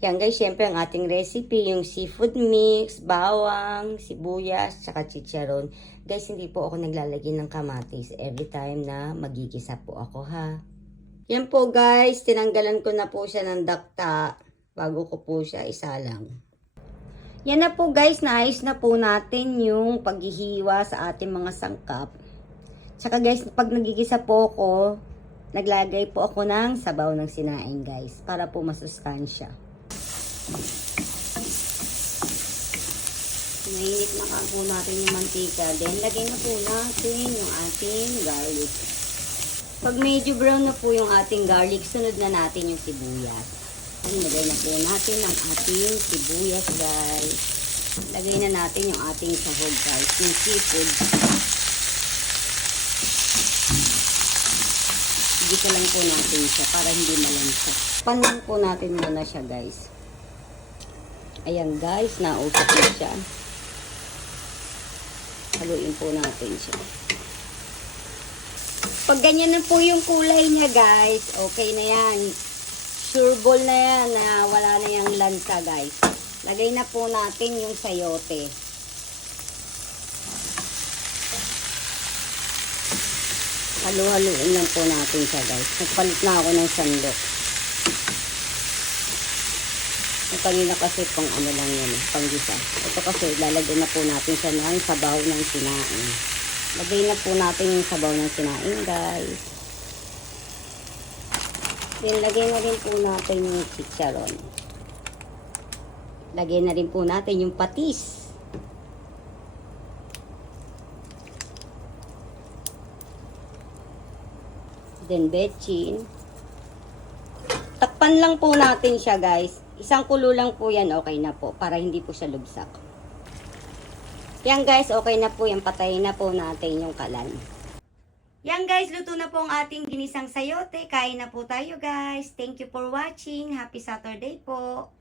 Yan guys, syempre ang ating recipe, yung seafood mix, bawang, sibuyas, tsaka chicharon. Guys, hindi po ako naglalagay ng kamatis every time na magigisa po ako ha. Yan po guys, tinanggalan ko na po siya ng dakta bago ko po siya isalang. Yan na po guys, naayos na po natin yung paghihiwa sa ating mga sangkap. Tsaka guys, pag nagigisa po ako, naglagay po ako ng sabaw ng sinaing guys, para po masustansya. Mainit na po natin yung mantika. Then, lagay na po natin yung ating garlic. Pag medyo brown na po yung ating garlic, sunod na natin yung sibuyas. Then, lagay na po natin ang ating sibuyas, guys. Lagay na natin yung ating sahog, guys. Yung seafood. Igisa lang po natin siya para hindi malansa. Panin po natin muna siya, guys. Ayan guys, nausap na siya. Haluin po natin siya. Pag ganyan na po yung kulay niya guys, okay na yan. Sure ball na yan na wala na yung lansa guys. Lagay na po natin yung sayote. Halu-haluin lang po natin siya guys. Nagpalit na ako ng sandok. Yung kanina kasi pang ano lang yan, pang gisa. Ito kasi lalagyan na po natin siya ng sabaw ng sinaing. Lagay na po natin yung sabaw ng sinaing guys. Then lagay na rin po natin yung chicharon. Lagay na rin po natin yung patis. Then betchin. Takpan lang po natin siya guys. Isang kulo lang po yan, okay na po. Para hindi po siya lubsak. Yan guys, okay na po. Yan, patayin na po natin yung kalan. Yan guys, luto na po ang ating ginisang sayote. Kain na po tayo guys. Thank you for watching. Happy Saturday po.